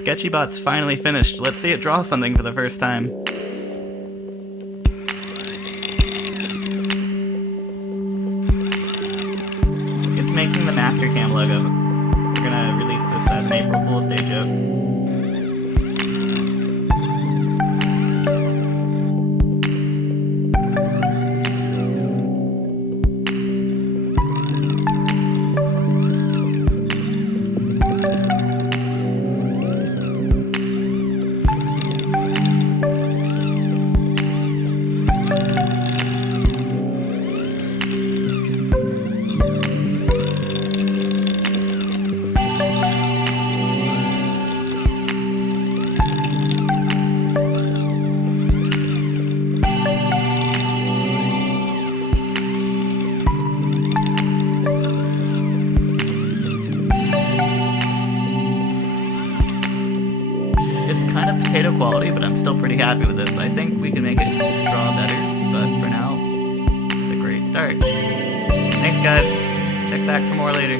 SketchyBot's finally finished. Let's see it draw something for the first time. It's making the Mastercam logo. We're gonna release this as an April Fool's Day joke. It's kind of potato quality, but I'm still pretty happy with this. I think we can make it draw better, but for now, it's a great start. Thanks guys, check back for more later.